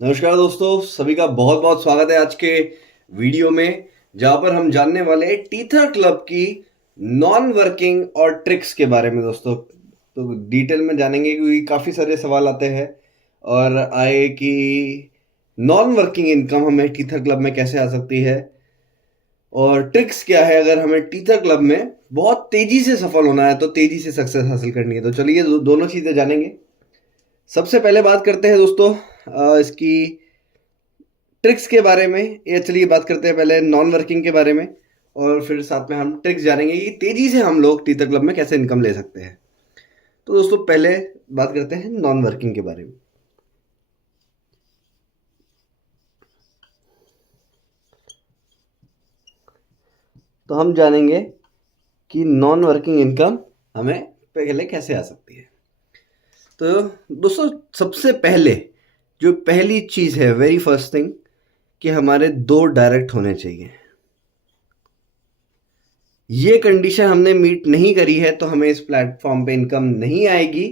नमस्कार दोस्तों, सभी का बहुत बहुत स्वागत है आज के वीडियो में, जहां पर हम जानने वाले हैं टीथर क्लब की नॉन वर्किंग और ट्रिक्स के बारे में। दोस्तों तो डिटेल में जानेंगे क्योंकि काफ़ी सारे सवाल आते हैं और आए कि नॉन वर्किंग इनकम हमें टीथर क्लब में कैसे आ सकती है और ट्रिक्स क्या है अगर हमें टीथर क्लब में बहुत तेज़ी से सफल होना है, तो तेज़ी से सक्सेस हासिल करनी है। तो चलिए दोनों चीज़ें जानेंगे। सबसे पहले बात करते हैं दोस्तों इसकी ट्रिक्स के बारे में। ये चलिए बात करते हैं पहले नॉन वर्किंग के बारे में और फिर साथ में हम ट्रिक्स जानेंगे कि तेजी से हम लोग टीथर क्लब में कैसे इनकम ले सकते हैं। तो दोस्तों पहले बात करते हैं नॉन वर्किंग के बारे में। तो हम जानेंगे कि नॉन वर्किंग इनकम हमें पहले कैसे आ सकती है। तो दोस्तों सबसे पहले जो पहली चीज़ है, वेरी फर्स्ट थिंग, कि हमारे 2 डायरेक्ट होने चाहिए। ये कंडीशन हमने मीट नहीं करी है तो हमें इस प्लेटफॉर्म पे इनकम नहीं आएगी।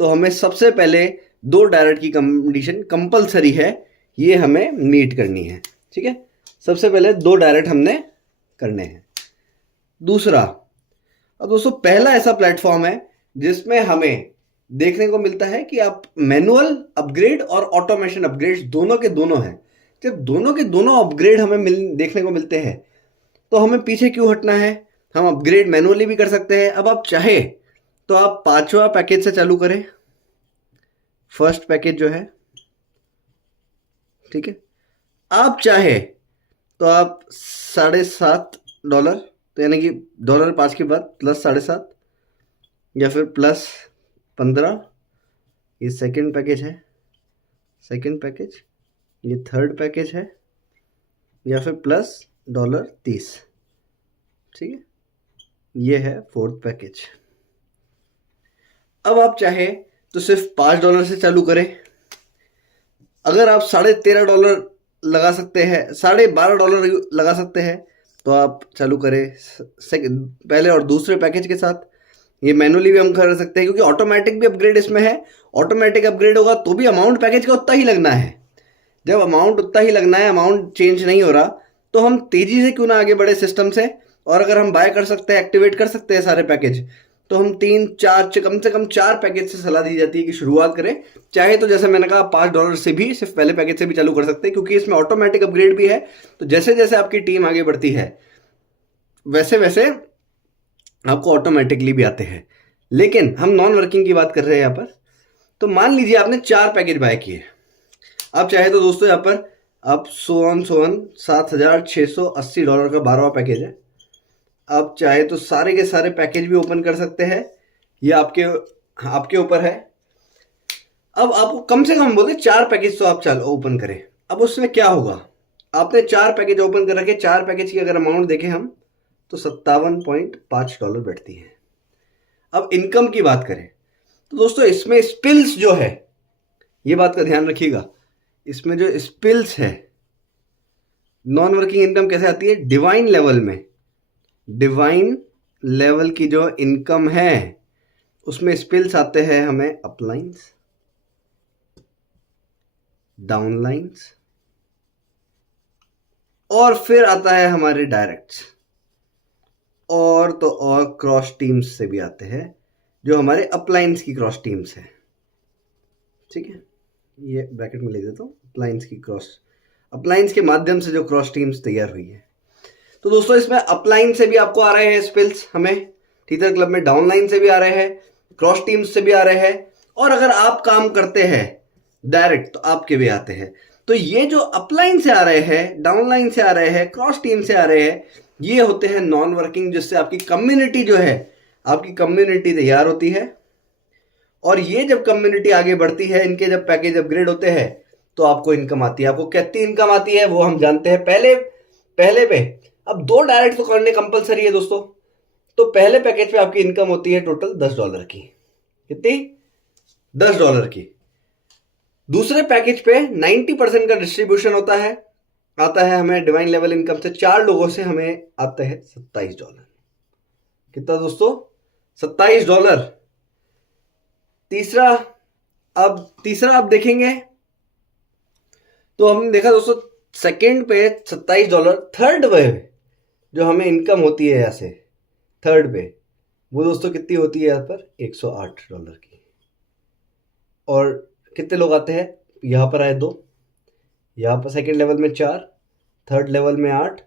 तो हमें सबसे पहले 2 डायरेक्ट की कंडीशन कंपलसरी है, ये हमें मीट करनी है। ठीक है, सबसे पहले 2 डायरेक्ट हमने करने हैं। दूसरा, अब दोस्तों पहला ऐसा प्लेटफॉर्म है जिसमें हमें देखने को मिलता है कि आप मैनुअल अपग्रेड और ऑटोमेशन अपग्रेड दोनों के दोनों हैं। जब दोनों के दोनों अपग्रेड हमें देखने को मिलते हैं तो हमें पीछे क्यों हटना है। हम अपग्रेड मैनुअली भी कर सकते हैं। अब आप चाहे तो आप 5वां पैकेज से चालू करें, फर्स्ट पैकेज जो है। ठीक है, आप चाहे तो आप $7.5, तो यानी कि $5 के बाद प्लस 7.5 या फिर प्लस 15, ये सेकंड पैकेज है। सेकंड पैकेज, ये थर्ड पैकेज है, या फिर प्लस $30। ठीक है, ये है फोर्थ पैकेज। अब आप चाहे तो सिर्फ $5 से चालू करें। अगर आप $13.5 लगा सकते हैं, $12.5 लगा सकते हैं, तो आप चालू करें पहले और दूसरे पैकेज के साथ। ये मैनुअली भी हम कर सकते हैं क्योंकि ऑटोमेटिक भी अपग्रेड इसमें है। ऑटोमेटिक अपग्रेड होगा तो भी अमाउंट पैकेज का उतना ही लगना है। जब अमाउंट उतना ही लगना है, अमाउंट चेंज नहीं हो रहा, तो हम तेजी से क्यों ना आगे बढ़े सिस्टम से। और अगर हम बाय कर सकते हैं, एक्टिवेट कर सकते हैं सारे पैकेज, तो हम 3-4 कम से कम 4 पैकेज से सलाह दी जाती है कि शुरुआत करें। चाहे तो जैसे मैंने कहा $5 से भी, सिर्फ पहले पैकेज से भी चालू कर सकते हैं क्योंकि इसमें ऑटोमेटिक अपग्रेड भी है। तो जैसे जैसे आपकी टीम आगे बढ़ती है वैसे वैसे आपको ऑटोमेटिकली भी आते हैं। लेकिन हम नॉन वर्किंग की बात कर रहे हैं यहाँ पर। तो मान लीजिए आपने 4 पैकेज बाय किए। आप चाहे तो दोस्तों यहाँ पर आप सोन $7,680 का 12वां पैकेज है। आप चाहे तो सारे के सारे पैकेज भी ओपन कर सकते हैं, ये आपके ऊपर है। अब आपको कम से कम बोलते 4 पैकेज तो आप चल ओपन करें। अब उसमें क्या होगा, आपने 4 पैकेज ओपन कर रखे। 4 पैकेज की अगर अमाउंट देखें हम, तो $57.5 बैठती है। अब इनकम की बात करें तो दोस्तों इसमें स्पिल्स जो है, ये बात का ध्यान रखिएगा, इसमें जो स्पिल्स है, नॉन वर्किंग इनकम कैसे आती है, डिवाइन लेवल में। डिवाइन लेवल की जो इनकम है उसमें स्पिल्स आते हैं हमें अपलाइंस, डाउनलाइंस, और फिर आता है हमारे डायरेक्ट्स, और तो और क्रॉस टीम्स से भी आते हैं जो हमारे अपलाइंस की क्रॉस टीम्स है। ठीक है, ये ब्रैकेट में लिख देता हूँ, अपलाइंस की क्रॉस, अपलाइंस के माध्यम से जो क्रॉस टीम्स तैयार हुई है। तो दोस्तों इसमें अपलाइन से भी आपको आ रहे हैं स्पिल्स हमें टीथर क्लब में, डाउनलाइन से भी आ रहे हैं, क्रॉस टीम्स से भी आ रहे हैं, और अगर आप काम करते हैं डायरेक्ट तो आपके भी आते हैं। तो ये जो अपलाइन से आ रहे हैं, डाउनलाइन से आ रहे हैं, क्रॉस टीम से आ रहे हैं, ये होते हैं नॉन वर्किंग, जिससे आपकी कम्युनिटी जो है, आपकी कम्युनिटी तैयार होती है। और ये जब कम्युनिटी आगे बढ़ती है, इनके जब पैकेज अपग्रेड होते हैं, तो आपको इनकम आती है। आपको कितनी इनकम आती है वो हम जानते हैं पहले पहले पे। अब 2 डायरेक्ट तो करने कंपलसरी है दोस्तों। तो पहले पैकेज पे आपकी इनकम होती है टोटल $10 की। कितनी? $10 की। दूसरे पैकेज पे 90% का डिस्ट्रीब्यूशन होता है, आता है हमें डिवाइन लेवल इनकम से। 4 लोगों से हमें आता है $27। कितना दोस्तों? $27। तीसरा, अब तीसरा आप देखेंगे तो हमने देखा दोस्तों सेकंड पे $27, थर्ड पे जो हमें इनकम होती है यहाँ से थर्ड पे, वो दोस्तों कितनी होती है यहाँ पर $108 की। और कितने लोग आते हैं, यहाँ पर आए 2, यहाँ पर सेकंड लेवल में 4, थर्ड लेवल में 8,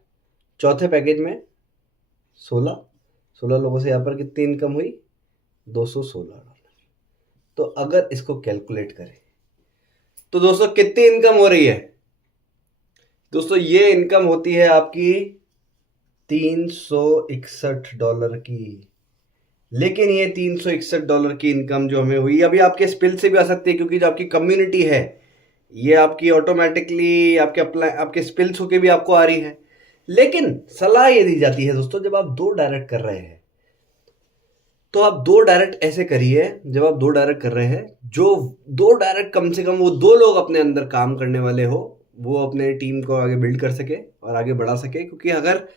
चौथे पैकेज में 16 लोगों से यहाँ पर कितनी इनकम हुई $216। तो अगर इसको कैलकुलेट करें तो दोस्तों कितनी इनकम हो रही है दोस्तों, ये इनकम होती है आपकी $361 की। लेकिन ये $361 की इनकम जो हमें हुई, अभी आपके स्पिल से भी आ सकती है, क्योंकि जो आपकी कम्युनिटी है ये आपकी ऑटोमेटिकली आपके स्पिल्स होके भी आपको आ रही है। लेकिन सलाह ये दी जाती है दोस्तों, जब आप 2 डायरेक्ट कर रहे हैं तो आप 2 डायरेक्ट ऐसे करिए, जब आप 2 डायरेक्ट कर रहे हैं, जो 2 डायरेक्ट कम से कम वो 2 लोग अपने अंदर काम करने वाले हो, वो अपने टीम को आगे बिल्ड कर सके और आगे बढ़ा सके। क्योंकि अगर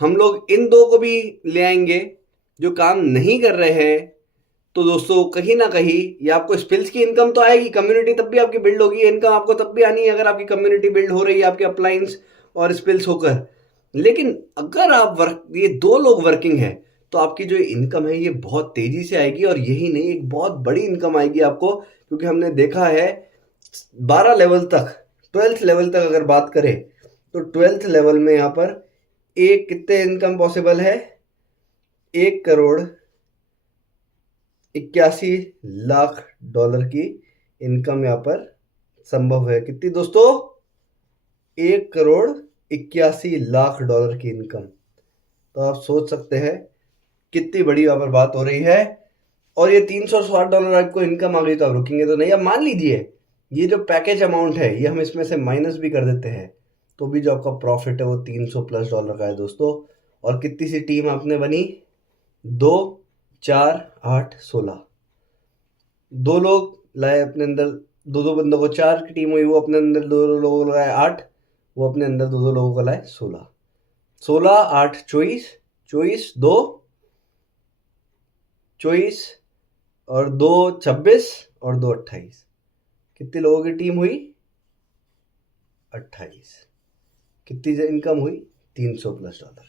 हम लोग इन 2 को भी ले आएंगे जो काम नहीं कर रहे हैं, तो दोस्तों कहीं ना कहीं ये आपको स्पिल्स की इनकम तो आएगी, कम्युनिटी तब भी आपकी बिल्ड होगी, इनकम आपको तब भी आनी है अगर आपकी कम्युनिटी बिल्ड हो रही है आपके अप्लायंस और स्पिल्स होकर। लेकिन अगर आप ये 2 लोग वर्किंग है तो आपकी जो इनकम है ये बहुत तेजी से आएगी, और यही नहीं एक बहुत बड़ी इनकम आएगी आपको। क्योंकि हमने देखा है 12 लेवल तक, 12th लेवल तक अगर बात करें तो 12th लेवल में यहाँ पर एक कितने इनकम पॉसिबल है, $1,81,00,000 की इनकम यहाँ पर संभव है। कितनी दोस्तों, $1,81,00,000 की इनकम। तो आप सोच सकते हैं कितनी बड़ी यहाँ पर बात हो रही है। और ये $360 आपको इनकम आ गई तो आप रुकेंगे तो नहीं। अब मान लीजिए ये जो पैकेज अमाउंट है ये हम इसमें से माइनस भी कर देते हैं, तो भी जो आपका प्रॉफिट है वो $300+ का है दोस्तों। और कितनी सी टीम आपने बनी, 2, 4, 8, 16, 2 लोग लाए अपने अंदर, 2 बंदों को 4 की टीम हुई, वो अपने अंदर 2 लोगों को लगाए 8, वो अपने अंदर 2 लोगों को लाए 16, 8, 24, 2 24 और 2 26 और 2 28, कितने लोगों की टीम हुई 28। कितनी इनकम हुई $300+।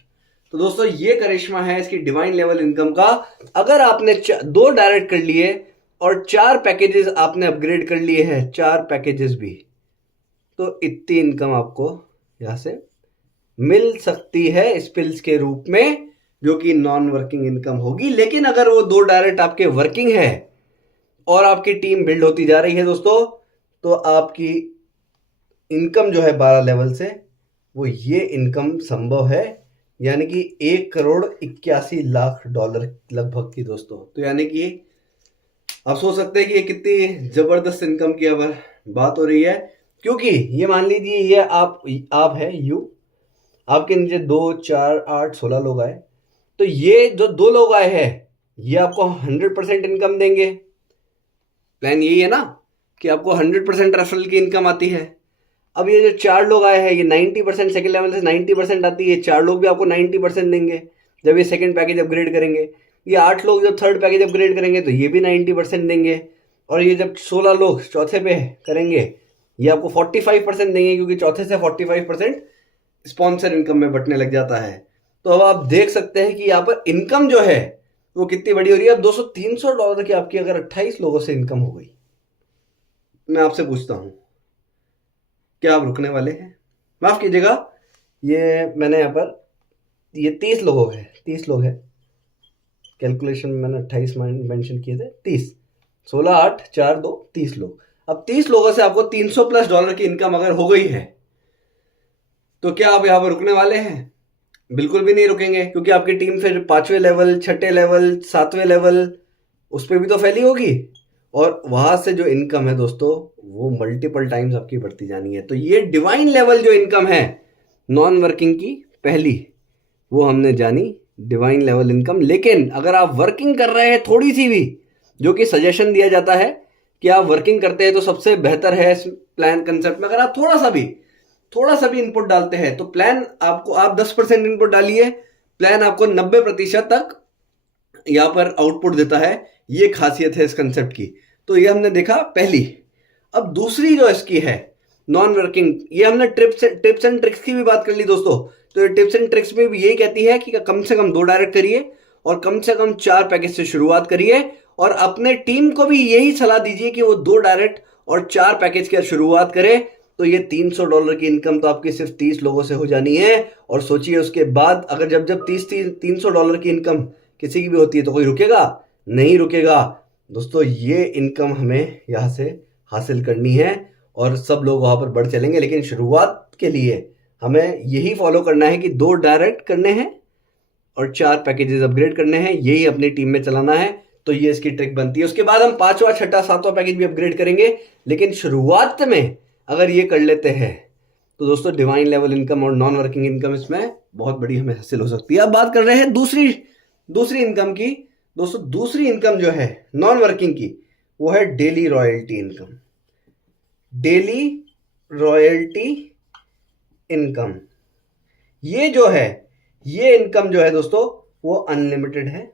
तो दोस्तों ये करिश्मा है इसकी डिवाइन लेवल इनकम का। अगर आपने 2 डायरेक्ट कर लिए और 4 पैकेजेस आपने अपग्रेड कर लिए हैं, 4 पैकेजेस भी, तो इतनी इनकम आपको यहां से मिल सकती है स्पिल्स के रूप में, जो कि नॉन वर्किंग इनकम होगी। लेकिन अगर वो 2 डायरेक्ट आपके वर्किंग है और आपकी टीम बिल्ड होती जा रही है दोस्तों, तो आपकी इनकम जो है 12 लेवल से, वो ये इनकम संभव है, यानी कि $1,81,00,000 लगभग की दोस्तों। तो यानी कि आप सोच सकते हैं कि ये कितनी जबरदस्त इनकम की अब बात हो रही है। क्योंकि ये मान लीजिए ये आप है यू, आपके नीचे 2, 4, 8, 16 लोग आए, तो ये जो 2 लोग आए हैं ये आपको 100% इनकम देंगे। प्लान यही है ना कि आपको 100% रेफरल की इनकम आती है। अब ये जो 4 लोग आए हैं ये 90%, सेकंड लेवल से 90% आती है, 4 लोग भी आपको 90% देंगे जब ये सेकंड पैकेज अपग्रेड करेंगे। ये 8 लोग जब थर्ड पैकेज अपग्रेड करेंगे तो ये भी 90% देंगे। और ये जब 16 लोग चौथे पे करेंगे ये आपको 45% देंगे, क्योंकि चौथे से 45% स्पॉन्सर इनकम में बटने लग जाता है। तो अब आप देख सकते हैं कि यहाँ पर इनकम जो है वो कितनी बड़ी हो रही है। अब दोस्तों $300 की आपकी अगर 28 लोगों से इनकम हो गई, मैं आपसे पूछता हूं क्या आप रुकने वाले हैं? माफ कीजिएगा, ये मैंने यहाँ पर ये 30 लोग हैं, 30 लोग हैं, कैलकुलेशन में मैंने 28 मेंशन किए थे, 30, 16, 8, 4, 2, 30 लोग। अब 30 लोगों से आपको $300+ की इनकम अगर हो गई है, तो क्या आप यहाँ पर रुकने वाले हैं? बिल्कुल भी नहीं रुकेंगे, क्योंकि आपकी टीम फिर 5वें लेवल, 6ठे लेवल, 7वें लेवल उस पर भी तो फैली होगी, और वहां से जो इनकम है दोस्तों वो मल्टीपल टाइम्स आपकी बढ़ती जानी है। तो ये डिवाइन लेवल जो इनकम है नॉन वर्किंग की पहली, वो हमने जानी डिवाइन लेवल इनकम। लेकिन अगर आप वर्किंग कर रहे हैं थोड़ी सी भी, जो कि सजेशन दिया जाता है कि आप वर्किंग करते हैं तो सबसे बेहतर है इस प्लान कंसेप्ट में, अगर आप थोड़ा सा भी इनपुट डालते हैं तो प्लान आपको, आप 10% इनपुट डालिए, प्लान आपको 90% तक यहां पर आउटपुट देता है। ये खासियत है इस कंसेप्ट की। तो ये हमने देखा पहली। अब दूसरी जो इसकी है नॉन वर्किंग, ये हमने टिप्स एंड ट्रिक्स की भी बात कर ली दोस्तों। तो ये टिप्स एंड ट्रिक्स में भी यही कहती है कि कम से कम 2 डायरेक्ट करिए और कम से कम 4 पैकेज से शुरुआत करिए, और अपने टीम को भी यही सलाह दीजिए कि वो 2 डायरेक्ट और 4 पैकेज की शुरुआत करे। तो ये $300 की इनकम तो आपकी सिर्फ 30 लोगों से हो जानी है। और सोचिए उसके बाद अगर जब जब $300 की इनकम किसी की भी होती है तो कोई रुकेगा? नहीं रुकेगा दोस्तों। ये इनकम हमें यहाँ से हासिल करनी है और सब लोग वहाँ पर बढ़ चलेंगे, लेकिन शुरुआत के लिए हमें यही फॉलो करना है कि 2 डायरेक्ट करने हैं और 4 पैकेजेस अपग्रेड करने हैं, यही अपनी टीम में चलाना है। तो ये इसकी ट्रिक बनती है। उसके बाद हम 5वां 6वां 7वां पैकेज भी अपग्रेड करेंगे, लेकिन शुरुआत में अगर ये कर लेते हैं तो दोस्तों डिवाइन लेवल इनकम और नॉन वर्किंग इनकम इसमें बहुत बड़ी हमें हासिल हो सकती है। अब बात कर रहे हैं दूसरी इनकम की। दोस्तों दूसरी इनकम जो है नॉन वर्किंग की, वो है daily royalty income. Daily royalty income ये जो है, ये इनकम जो है दोस्तों वो अनलिमिटेड है,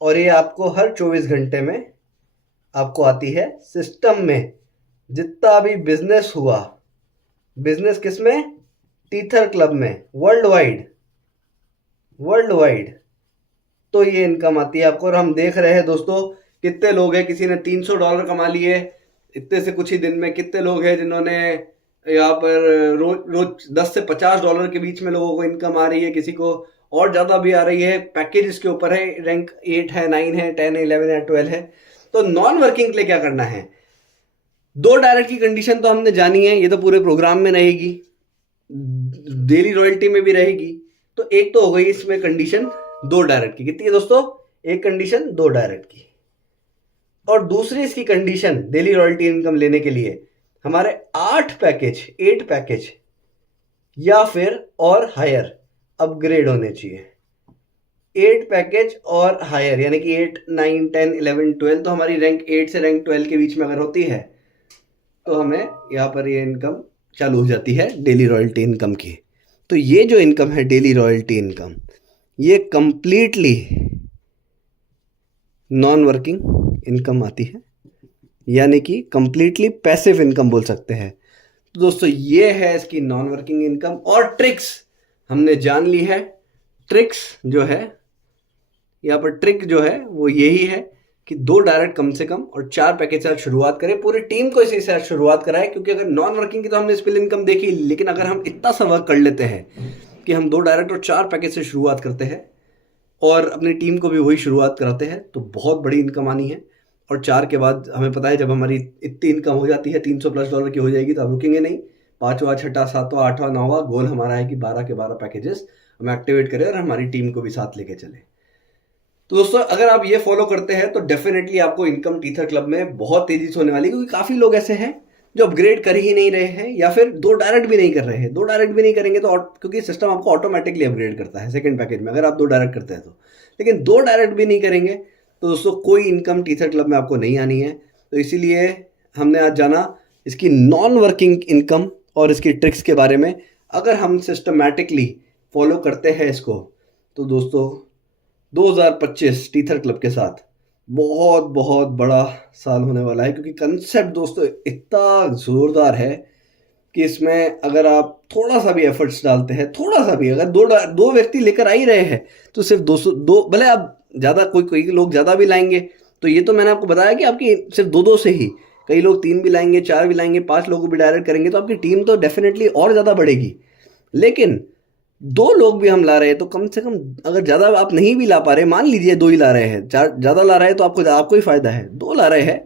और ये आपको हर 24 घंटे में आपको आती है सिस्टम में। जितना भी बिजनेस हुआ, बिजनेस किसमें? टीथर क्लब में, वर्ल्ड वाइड। तो ये इनकम आती है आपको। और हम देख रहे हैं दोस्तों कितने लोग हैं, किसी ने $300 कमा लिए इतने से कुछ ही दिन में, कितने लोग हैं जिन्होंने यहाँ पर रोज 10 से $50 के बीच में लोगों को इनकम आ रही है, किसी को और ज़्यादा भी आ रही है। पैकेज इसके ऊपर है, रैंक 8 है, 9 है, 10 है, 11 है, 12 है। तो नॉन वर्किंग के लिए क्या करना है? 2 डायरेक्ट की कंडीशन तो हमने जानी है, ये तो पूरे प्रोग्राम में रहेगी, डेली रॉयल्टी में भी रहेगी। तो एक तो हो गई इसमें कंडीशन 2 डायरेक्ट की। कितनी है दोस्तों? एक कंडीशन 2 डायरेक्ट की। और दूसरी इसकी कंडीशन डेली रॉयल्टी इनकम लेने के लिए हमारे 8 पैकेज या फिर और हायर अपग्रेड होने चाहिए। 8 पैकेज और हायर, यानी कि 8, 9, 10, 11, 12। तो हमारी रैंक 8 से रैंक 12 के बीच में अगर होती है तो हमें यहाँ पर ये इनकम चालू हो जाती है डेली रॉयल्टी इनकम की। तो ये जो इनकम है डेली रॉयल्टी इनकम, ये कंप्लीटली नॉन वर्किंग इनकम आती है, यानी कि कंप्लीटली पैसिव इनकम बोल सकते हैं। तो दोस्तों ये है इसकी नॉन वर्किंग इनकम। और ट्रिक्स हमने जान ली है। ट्रिक्स जो है यहाँ पर, ट्रिक जो है वो यही है कि 2 डायरेक्ट कम से कम और 4 पैकेज से शुरुआत करें। पूरी टीम को इसी से शुरुआत कराए, क्योंकि अगर नॉन वर्किंग की तो हमने स्पिल इनकम देखी, लेकिन अगर हम इतना सा वर्क कर लेते हैं कि हम 2 डायरेक्ट और 4 पैकेज से शुरुआत करते हैं और अपनी टीम को भी वही शुरुआत कराते हैं, तो बहुत बड़ी इनकम आनी है। और 4 के बाद हमें पता है जब हमारी इतनी इनकम हो जाती है, $300+ की हो जाएगी, तो आप रुकेंगे नहीं। 5वां 6वां 7वां 8वां 9वां गोल हमारा है कि 12 के 12 पैकेजेस हम एक्टिवेट करें और हमारी टीम को भी साथ लेके चले। तो दोस्तों अगर आप ये फॉलो करते हैं तो डेफिनेटली आपको इनकम टीथर क्लब में बहुत तेजी से होने वाली है, क्योंकि काफ़ी लोग ऐसे हैं जो अपग्रेड कर ही नहीं रहे हैं, या फिर 2 डायरेक्ट भी नहीं कर रहे हैं। 2 डायरेक्ट भी नहीं करेंगे तो क्योंकि सिस्टम आपको ऑटोमेटिकली अपग्रेड करता है सेकंड पैकेज में, अगर आप 2 डायरेक्ट करते हैं तो। लेकिन 2 डायरेक्ट भी नहीं करेंगे तो दोस्तों कोई इनकम टीथर क्लब में आपको नहीं आनी है। तो इसीलिए हमने आज जाना इसकी नॉन वर्किंग इनकम और इसकी ट्रिक्स के बारे में। अगर हम सिस्टमैटिकली फॉलो करते हैं इसको, तो दोस्तों 2025 टीथर क्लब के साथ बहुत बहुत बड़ा साल होने वाला है, क्योंकि कंसेप्ट दोस्तों इतना ज़ोरदार है कि इसमें अगर आप थोड़ा सा भी एफर्ट्स डालते हैं, थोड़ा सा भी, अगर दो व्यक्ति लेकर आ ही रहे हैं तो सिर्फ 2 भले आप ज़्यादा, कोई लोग ज़्यादा भी लाएंगे, तो ये तो मैंने आपको बताया कि आपकी सिर्फ 2 से ही, कई लोग 3 भी लाएंगे, 4 भी लाएंगे, 5 लोगों को भी डायरेक्ट करेंगे, तो आपकी टीम तो डेफिनेटली और ज़्यादा बढ़ेगी। लेकिन 2 लोग भी हम ला रहे हैं तो कम से कम, अगर ज़्यादा आप नहीं भी ला पा रहे, मान लीजिए 2 ही ला रहे हैं, ज़्यादा ला रहे हैं तो आपको ही फ़ायदा है। 2 ला रहे हैं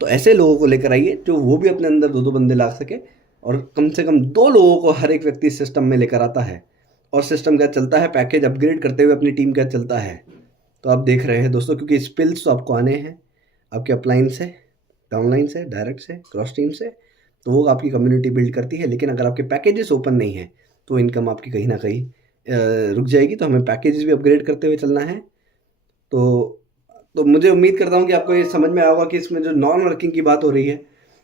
तो ऐसे लोगों को लेकर आइए जो वो भी अपने अंदर 2 बंदे ला सके, और कम से कम 2 लोगों को हर एक व्यक्ति सिस्टम में लेकर आता है। और सिस्टम क्या चलता है, पैकेज अपग्रेड करते हुए अपनी टीम क्या चलता है। तो आप देख रहे हैं दोस्तों, क्योंकि स्पिल्स तो आपको आने हैं आपके अपलाइन से, डाउनलाइन से, डायरेक्ट से, क्रॉस टीम से, तो वो आपकी कम्युनिटी बिल्ड करती है। लेकिन अगर आपके पैकेजेस ओपन नहीं है तो इनकम आपकी कहीं ना कहीं रुक जाएगी। तो हमें पैकेजेस भी अपग्रेड करते हुए चलना है। तो मुझे उम्मीद करता हूँ कि आपको ये समझ में आया होगा कि इसमें जो नॉन वर्किंग की बात हो रही है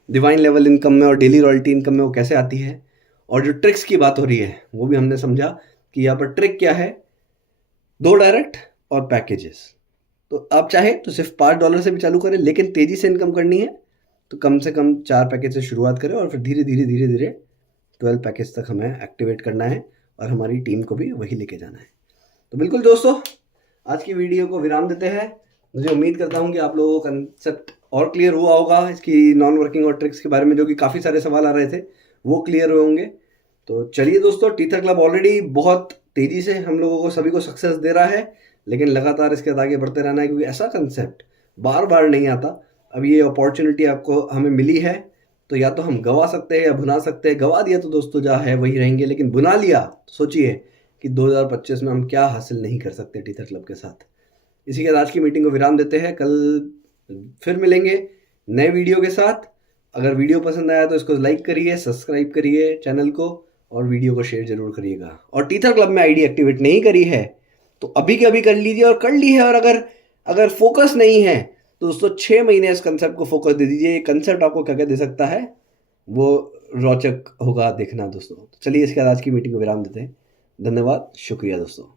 डिवाइन लेवल इनकम में और डेली रॉयल्टी इनकम में, वो कैसे आती है, और जो ट्रिक्स की बात हो रही है वो भी हमने समझा कि यहाँ पर ट्रिक क्या है, 2 डायरेक्ट और पैकेजेस। तो आप चाहे तो सिर्फ $5 से भी चालू करें, लेकिन तेज़ी से इनकम करनी है तो कम से कम 4 पैकेज से शुरुआत करें और फिर धीरे धीरे धीरे धीरे 12 पैकेज तक हमें एक्टिवेट करना है और हमारी टीम को भी वही लेके जाना है। तो बिल्कुल दोस्तों, आज की वीडियो को विराम देते हैं। मुझे उम्मीद करता हूँ कि आप लोगों को कंसेप्ट और क्लियर हुआ होगा इसकी नॉन वर्किंग और ट्रिक्स के बारे में, जो कि काफ़ी सारे सवाल आ रहे थे वो क्लियर हुए होंगे। तो चलिए दोस्तों, टीथर क्लब ऑलरेडी बहुत तेज़ी से हम लोगों को सभी को सक्सेस दे रहा है, लेकिन लगातार इसके बाद आगे बढ़ते रहना है, क्योंकि ऐसा कंसेप्ट बार बार नहीं आता। अब ये अपॉर्चुनिटी आपको हमें मिली है, तो या तो हम गवा सकते हैं या भुना सकते हैं। गवा दिया तो दोस्तों जहाँ है वही रहेंगे, लेकिन भुना लिया तो सोचिए कि 2025 में हम क्या हासिल नहीं कर सकते टीथर क्लब के साथ। इसी के साथ आज की मीटिंग को विराम देते हैं। कल फिर मिलेंगे नए वीडियो के साथ। अगर वीडियो पसंद आया तो इसको लाइक करिए, सब्सक्राइब करिए चैनल को और वीडियो को शेयर जरूर करिएगा। और टीथर क्लब में आईडी एक्टिवेट नहीं करी है तो अभी के अभी कर लीजिए, और कर ली है। और अगर फोकस नहीं है तो दोस्तों 6 महीने इस कंसेप्ट को फोकस दे दीजिए। ये कंसेप्ट आपको क्या क्या दे सकता है वो रोचक होगा देखना दोस्तों। चलिए इसके बाद आज की मीटिंग को विराम देते हैं। धन्यवाद, शुक्रिया दोस्तों।